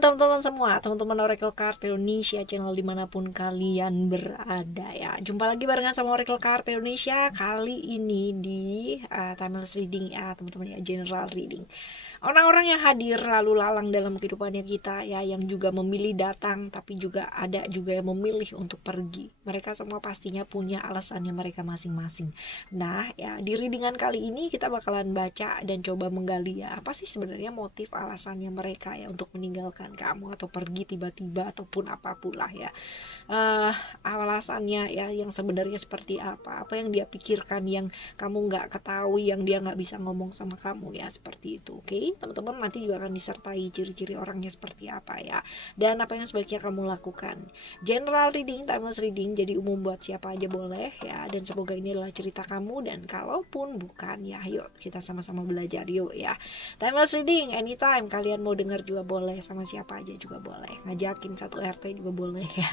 teman-teman semua, teman-teman Oracle Card Indonesia channel dimanapun kalian berada ya. Jumpa lagi barengan sama Oracle Card Indonesia kali ini di timeless reading ya teman-teman ya, general reading. Orang-orang yang hadir lalu lalang dalam kehidupannya kita ya, yang juga memilih datang tapi juga ada juga yang memilih untuk pergi. Mereka semua pastinya punya alasannya mereka masing-masing. Nah ya, di readingan kali ini kita bakalan baca dan coba menggali ya, apa sih sebenarnya motif alasannya mereka ya untuk meninggalkan kamu atau pergi tiba-tiba ataupun apapun lah ya. Alasannya ya yang sebenarnya seperti apa yang dia pikirkan yang kamu nggak ketahui, yang dia nggak bisa ngomong sama kamu ya, seperti itu. Oke, teman-teman nanti juga akan disertai ciri-ciri orangnya seperti apa ya, dan apa yang sebaiknya kamu lakukan. General reading, timeless reading, jadi umum buat siapa aja boleh ya, dan semoga ini adalah cerita kamu, dan kalaupun bukan ya yuk kita sama-sama belajar yuk ya. Timeless reading anytime, kalian mau dengar juga boleh, sama siapa aja juga boleh, ngajakin satu RT juga boleh ya.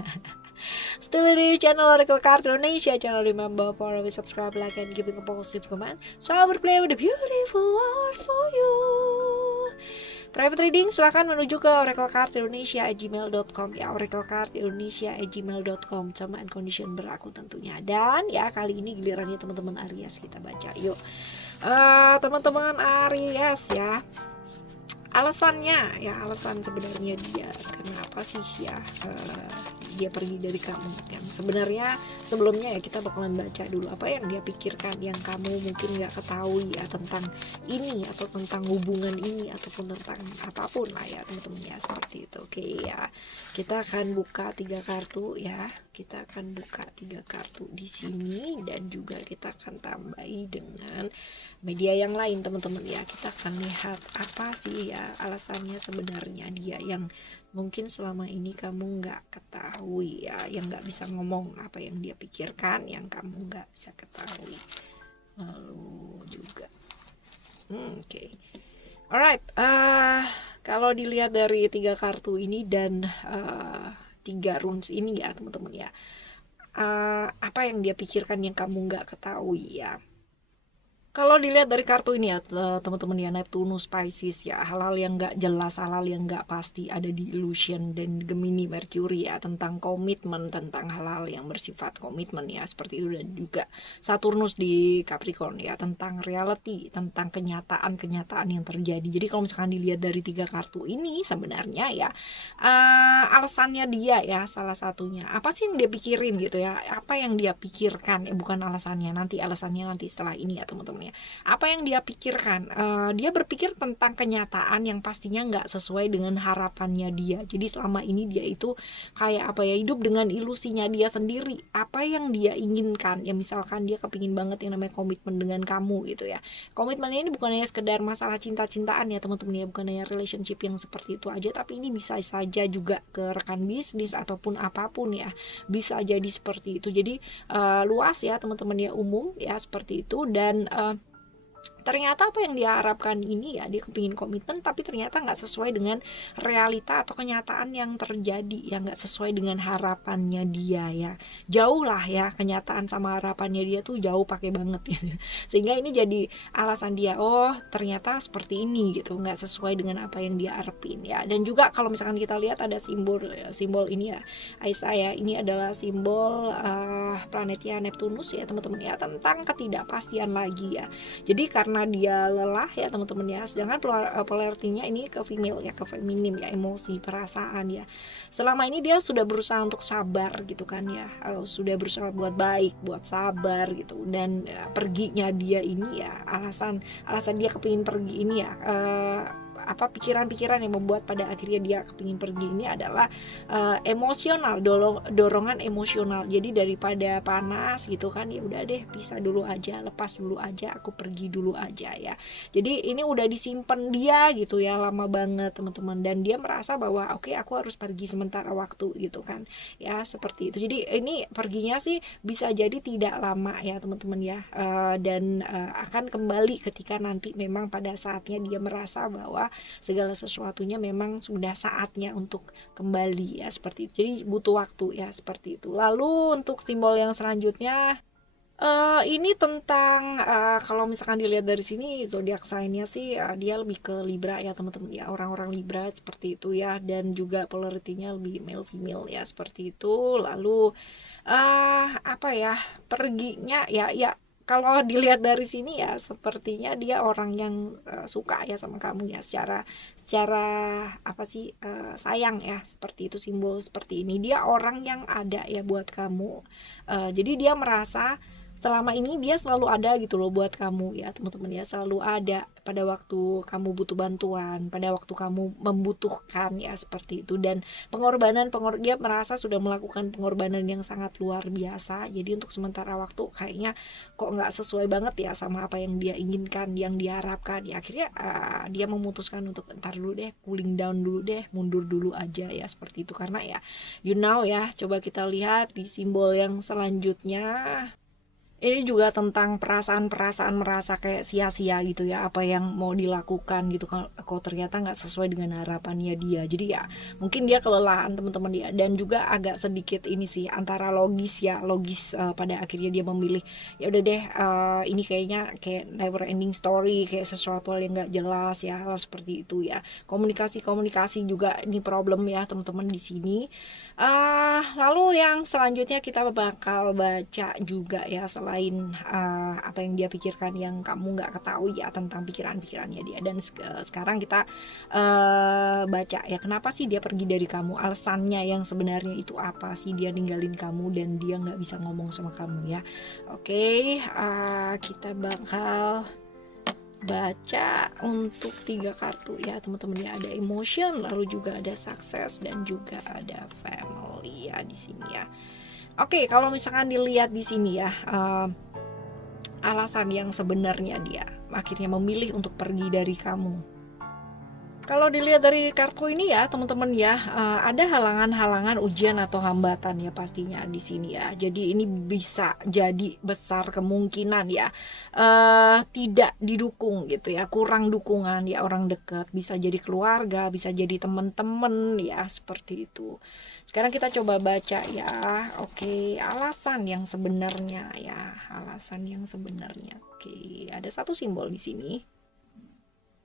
Still di channel Oracle Card Indonesia, channel remember for always subscribe, like, and giving a positive comment. So I will play with the beautiful world for you. Private reading silahkan menuju ke oraclecardindonesia@gmail.com ya, oraclecardindonesia@gmail.com, sama and condition berlaku tentunya. Dan ya kali ini gilirannya teman-teman Aries kita baca yuk. Teman-teman Aries ya, alasannya ya, alasan sebenarnya dia kenapa sih ya dia pergi dari kamu kan. Sebenarnya sebelumnya ya kita bakalan baca dulu apa yang dia pikirkan yang kamu mungkin nggak ketahui ya, tentang ini atau tentang hubungan ini ataupun tentang apapun lah ya teman-teman ya, seperti itu. Oke ya, kita akan buka 3 kartu ya, kita akan buka 3 kartu di sini, dan juga kita akan tambahi dengan media yang lain teman-teman ya. Kita akan lihat apa sih ya alasannya sebenarnya dia yang mungkin selama ini kamu nggak ketahui ya, yang nggak bisa ngomong apa yang dia pikirkan yang kamu nggak bisa ketahui. Lalu juga oke. Alright, kalau dilihat dari 3 kartu ini dan 3 runes ini ya teman-teman ya, apa yang dia pikirkan yang kamu nggak ketahui ya. Kalau dilihat dari kartu ini ya teman-teman ya, Neptunus, Pisces ya, hal-hal yang nggak jelas, hal-hal yang nggak pasti ada di Illusion dan Gemini, Mercury ya, tentang komitmen, tentang hal-hal yang bersifat komitmen ya, seperti itu. Dan juga Saturnus di Capricorn ya, tentang reality, tentang kenyataan yang terjadi. Jadi kalau misalkan dilihat dari 3 kartu ini sebenarnya ya, alasannya dia ya, salah satunya apa sih yang dia pikirin gitu ya, apa yang dia pikirkan ya, bukan alasannya, nanti alasannya nanti setelah ini ya teman-teman. Apa yang dia pikirkan, dia berpikir tentang kenyataan yang pastinya nggak sesuai dengan harapannya dia. Jadi selama ini dia itu kayak apa ya, hidup dengan ilusinya dia sendiri, apa yang dia inginkan ya. Misalkan dia kepingin banget yang namanya komitmen dengan kamu gitu ya. Komitmen ini bukan hanya sekedar masalah cinta-cintaan ya teman-teman ya, bukan hanya relationship yang seperti itu aja, tapi ini bisa saja juga ke rekan bisnis ataupun apapun ya, bisa jadi seperti itu. Jadi luas ya teman-teman ya, umum ya, seperti itu. Dan ternyata apa yang dia harapkan ini ya, dia kepingin komitmen tapi ternyata nggak sesuai dengan realita atau kenyataan yang terjadi, yang nggak sesuai dengan harapannya dia ya. Jauh lah ya, kenyataan sama harapannya dia tuh jauh pakai banget gitu. Sehingga ini jadi alasan dia, oh ternyata seperti ini gitu, nggak sesuai dengan apa yang dia harapin ya. Dan juga kalau misalkan kita lihat ada simbol ini ya, Aisyah ya, ini adalah simbol planetnya Neptunus ya teman-teman ya, tentang ketidakpastian lagi ya. Jadi karena dia lelah ya teman-teman ya, sedangkan polaritinya ini ke female ya, ke feminim ya, emosi, perasaan ya. Selama ini dia sudah berusaha untuk sabar gitu kan ya, sudah berusaha buat baik, buat sabar gitu. Dan perginya dia ini ya, alasan dia kepingin pergi ini ya, pikiran-pikiran yang membuat pada akhirnya dia kepingin pergi ini adalah emosional, dorongan emosional. Jadi daripada panas gitu kan, ya udah deh pisah dulu aja, lepas dulu aja, aku pergi dulu aja ya. Jadi ini udah disimpan dia gitu ya, lama banget teman-teman, dan dia merasa bahwa oke, aku harus pergi sementara waktu gitu kan ya, seperti itu. Jadi ini perginya sih bisa jadi tidak lama ya teman-teman ya, dan akan kembali ketika nanti memang pada saatnya dia merasa bahwa segala sesuatunya memang sudah saatnya untuk kembali ya, seperti itu. Jadi butuh waktu ya, seperti itu. Lalu untuk simbol yang selanjutnya Ini tentang, kalau misalkan dilihat dari sini zodiak sign-nya sih, dia lebih ke Libra ya teman-teman ya, orang-orang Libra seperti itu ya, dan juga polarity-nya lebih male female ya seperti itu. Lalu apa ya, perginya ya kalau dilihat dari sini ya sepertinya dia orang yang suka ya sama kamu ya, secara secara apa sih, sayang ya, seperti itu, simbol seperti ini. Dia orang yang ada ya buat kamu. Jadi dia merasa selama ini dia selalu ada gitu loh buat kamu ya teman-teman ya, selalu ada pada waktu kamu butuh bantuan, pada waktu kamu membutuhkan ya seperti itu. Dan dia merasa sudah melakukan pengorbanan yang sangat luar biasa. Jadi untuk sementara waktu kayaknya kok nggak sesuai banget ya sama apa yang dia inginkan, yang diharapkan ya, akhirnya dia memutuskan untuk entar dulu deh, cooling down dulu deh, mundur dulu aja ya seperti itu. Karena ya ya, coba kita lihat di simbol yang selanjutnya. Ini juga tentang perasaan-perasaan merasa kayak sia-sia gitu ya, apa yang mau dilakukan gitu kalau ternyata nggak sesuai dengan harapannya dia. Jadi ya mungkin dia kelelahan teman-teman dia, dan juga agak sedikit ini sih antara logis ya, pada akhirnya dia memilih ya udah deh, ini kayaknya kayak never ending story, kayak sesuatu yang nggak jelas ya, hal seperti itu ya. Komunikasi juga ini problem ya teman-teman di sini. Lalu yang selanjutnya kita bakal baca juga ya, selain apa yang dia pikirkan yang kamu nggak ketahui ya tentang pikiran-pikirannya dia. Dan sekarang kita baca ya, kenapa sih dia pergi dari kamu, alasannya yang sebenarnya itu apa sih dia ninggalin kamu dan dia nggak bisa ngomong sama kamu ya. Oke, kita bakal baca untuk 3 kartu ya teman-teman ya. Ada emotion, lalu juga ada success, dan juga ada family ya di sini ya. Oke, kalau misalkan dilihat di sini ya, alasan yang sebenarnya dia akhirnya memilih untuk pergi dari kamu. Kalau dilihat dari kartu ini ya teman-teman ya, ada halangan-halangan, ujian atau hambatan ya pastinya di sini ya. Jadi ini bisa jadi besar kemungkinan ya tidak didukung gitu ya, kurang dukungan ya orang dekat, bisa jadi keluarga, bisa jadi teman-teman ya seperti itu. Sekarang kita coba baca ya. Oke, alasan yang sebenarnya ya, alasan yang sebenarnya. Oke, ada satu simbol di sini.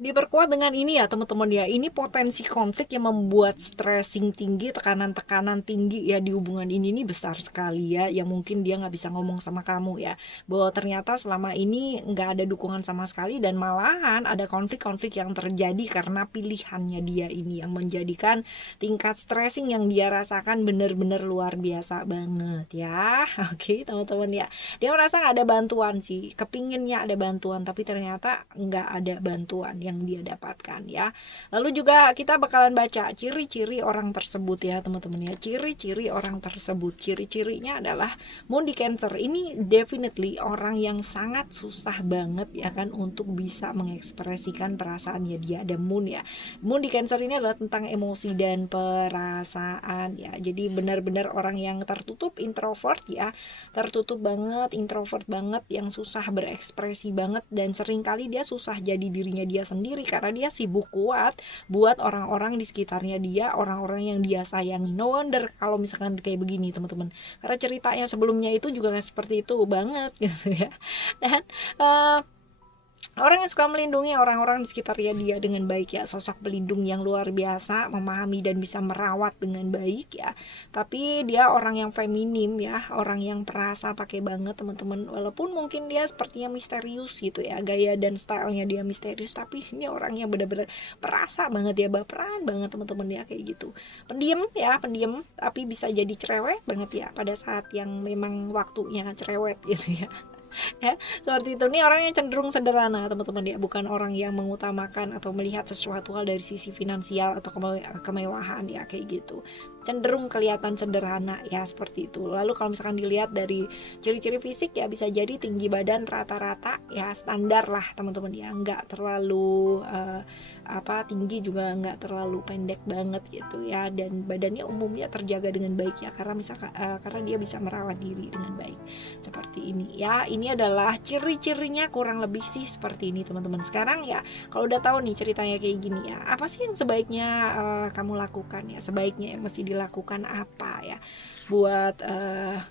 Diperkuat dengan ini ya teman-teman ya, ini potensi konflik yang membuat stressing tinggi, tekanan-tekanan tinggi ya di hubungan ini besar sekali ya, yang mungkin dia nggak bisa ngomong sama kamu ya, bahwa ternyata selama ini nggak ada dukungan sama sekali, dan malahan ada konflik-konflik yang terjadi karena pilihannya dia ini yang menjadikan tingkat stressing yang dia rasakan bener-bener luar biasa banget ya. Oke teman-teman ya, dia merasa nggak ada bantuan sih, kepinginnya ada bantuan tapi ternyata nggak ada bantuan yang dia dapatkan ya. Lalu juga kita bakalan baca ciri-ciri orang tersebut ya teman-teman ya. Ciri-ciri orang tersebut, ciri-cirinya adalah Moon di Cancer. Ini definitely orang yang sangat susah banget ya kan untuk bisa mengekspresikan perasaannya. Dia ada Moon ya. Moon di Cancer ini adalah tentang emosi dan perasaan ya. Jadi benar-benar orang yang tertutup, introvert ya, tertutup banget, introvert banget, yang susah berekspresi banget, dan seringkali dia susah jadi dirinya dia sendiri karena dia sibuk kuat buat orang-orang di sekitarnya dia, orang-orang yang dia sayangi. No wonder kalau misalkan kayak begini teman-teman, karena ceritanya sebelumnya itu juga seperti itu banget gitu ya. Dan orang yang suka melindungi orang-orang di sekitarnya dia dengan baik ya, sosok pelindung yang luar biasa, memahami dan bisa merawat dengan baik ya. Tapi dia orang yang feminim ya, orang yang perasa pakai banget teman-teman. Walaupun mungkin dia sepertinya misterius gitu ya, gaya dan stylenya dia misterius, tapi ini orangnya benar-benar perasa banget ya, baperan banget teman-teman ya, kayak gitu. Pendiam ya, pendiam, tapi bisa jadi cerewet banget ya pada saat yang memang waktunya cerewet gitu ya. Ya seperti itu. Nih orang yang cenderung sederhana teman-teman ya, bukan orang yang mengutamakan atau melihat sesuatu hal dari sisi finansial atau kemewahan ya, kayak gitu, cenderung kelihatan sederhana ya seperti itu. Lalu kalau misalkan dilihat dari ciri-ciri fisik ya, bisa jadi tinggi badan rata-rata ya, standar lah teman-teman ya, nggak terlalu tinggi juga nggak terlalu pendek banget gitu ya, dan badannya umumnya terjaga dengan baik ya, karena misalkan karena dia bisa merawat diri dengan baik seperti ini ya. Ini ini adalah ciri-cirinya kurang lebih sih seperti ini teman-teman. Sekarang ya kalau udah tahu nih ceritanya kayak gini ya, apa sih yang sebaiknya kamu lakukan ya, sebaiknya yang mesti dilakukan apa ya buat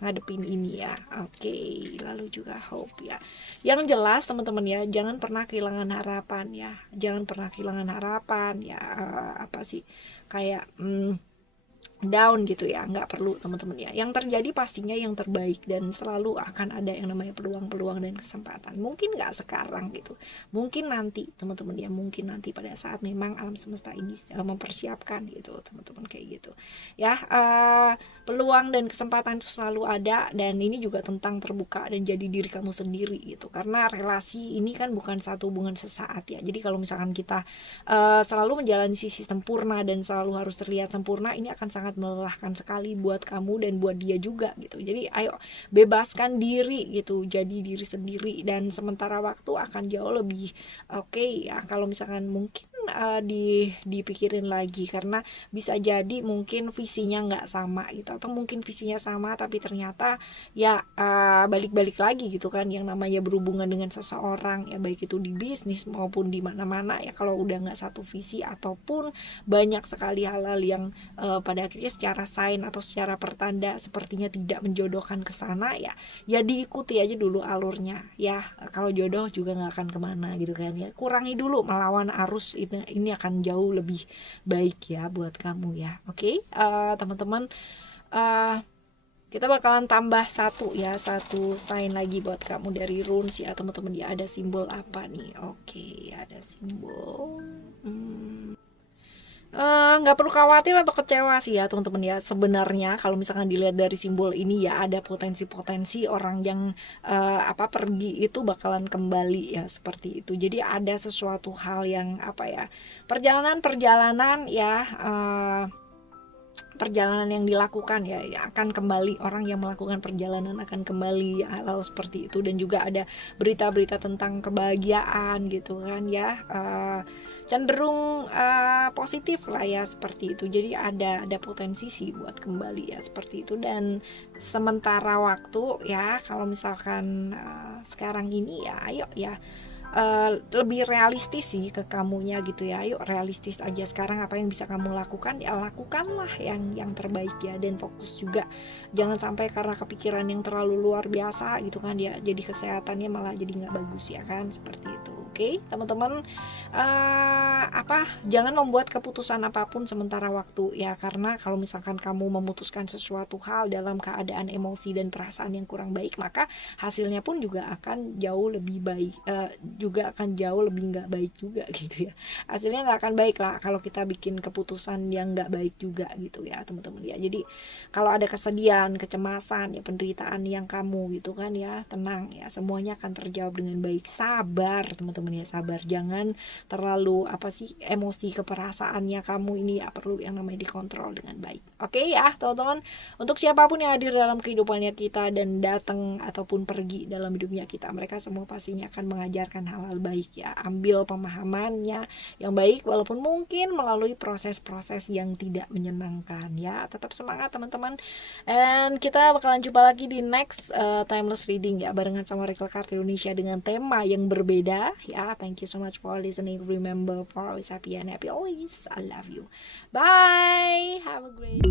ngadepin ini ya. Oke, lalu juga hope ya. Yang jelas teman-teman ya, jangan pernah kehilangan harapan ya, jangan pernah kehilangan harapan ya. Apa sih kayak down gitu ya, nggak perlu teman-teman ya. Yang terjadi pastinya yang terbaik, dan selalu akan ada yang namanya peluang-peluang dan kesempatan. Mungkin nggak sekarang gitu, mungkin nanti teman-teman ya, mungkin nanti pada saat memang alam semesta ini mempersiapkan gitu teman-teman, kayak gitu ya. Peluang dan kesempatan itu selalu ada, dan ini juga tentang terbuka dan jadi diri kamu sendiri gitu, karena relasi ini kan bukan satu hubungan sesaat ya. Jadi kalau misalkan kita selalu menjalani sisi sempurna dan selalu harus terlihat sempurna, ini akan sangat melelahkan sekali buat kamu dan buat dia juga gitu. Jadi ayo bebaskan diri gitu, jadi diri sendiri, dan sementara waktu akan jauh lebih oke ya kalau misalkan mungkin dipikirin lagi, karena bisa jadi mungkin visinya nggak sama gitu, atau mungkin visinya sama tapi ternyata ya balik-balik lagi gitu kan, yang namanya berhubungan dengan seseorang ya, baik itu di bisnis maupun di mana-mana ya. Kalau udah nggak satu visi ataupun banyak sekali hal-hal yang pada akhirnya secara sign atau secara pertanda sepertinya tidak menjodohkan ke sana ya, ya diikuti aja dulu alurnya ya. Kalau jodoh juga nggak akan kemana gitu kan ya, kurangi dulu melawan arus, ini akan jauh lebih baik ya buat kamu ya. Oke, teman-teman, kita bakalan tambah satu sign lagi buat kamu dari runes ya teman-teman ya. Ada simbol apa nih? Oke, ada simbol nggak perlu khawatir atau kecewa sih ya teman-teman ya. Sebenarnya kalau misalkan dilihat dari simbol ini ya, ada potensi-potensi orang yang pergi itu bakalan kembali ya, seperti itu. Jadi ada sesuatu hal yang perjalanan ya, perjalanan yang dilakukan ya akan kembali, orang yang melakukan perjalanan akan kembali, hal-hal seperti itu. Dan juga ada berita-berita tentang kebahagiaan gitu kan ya, cenderung positif lah ya, seperti itu. Jadi ada potensi sih buat kembali ya, seperti itu. Dan sementara waktu ya, kalau misalkan sekarang ini ya ayo ya lebih realistis sih ke kamunya gitu ya. Ayo realistis aja sekarang, apa yang bisa kamu lakukan ya lakukanlah yang terbaik ya. Dan fokus juga, jangan sampai karena kepikiran yang terlalu luar biasa gitu kan ya, jadi kesehatannya malah jadi nggak bagus ya kan, seperti itu. Oke teman-teman, jangan membuat keputusan apapun sementara waktu ya, karena kalau misalkan kamu memutuskan sesuatu hal dalam keadaan emosi dan perasaan yang kurang baik, maka hasilnya pun juga akan jauh lebih baik, juga akan jauh lebih nggak baik juga gitu ya. Hasilnya nggak akan baik lah kalau kita bikin keputusan yang nggak baik juga gitu ya teman-teman ya. Jadi kalau ada kesedihan, kecemasan ya, penderitaan yang kamu gitu kan ya, tenang ya, semuanya akan terjawab dengan baik. Sabar teman-teman ya, sabar, jangan terlalu emosi keperasaannya kamu ini ya, perlu yang namanya dikontrol dengan baik. Oke ya teman-teman, untuk siapapun yang hadir dalam kehidupannya kita dan datang ataupun pergi dalam hidupnya kita, mereka semua pastinya akan mengajarkan hal-hal baik ya. Ambil pemahamannya yang baik, walaupun mungkin melalui proses-proses yang tidak menyenangkan ya. Tetap semangat teman-teman, and kita bakalan jumpa lagi di next timeless reading ya, barengan sama Oracle Card Indonesia dengan tema yang berbeda ya. Thank you so much for listening. Remember, for always happy and happy always. I love you. Bye, have a great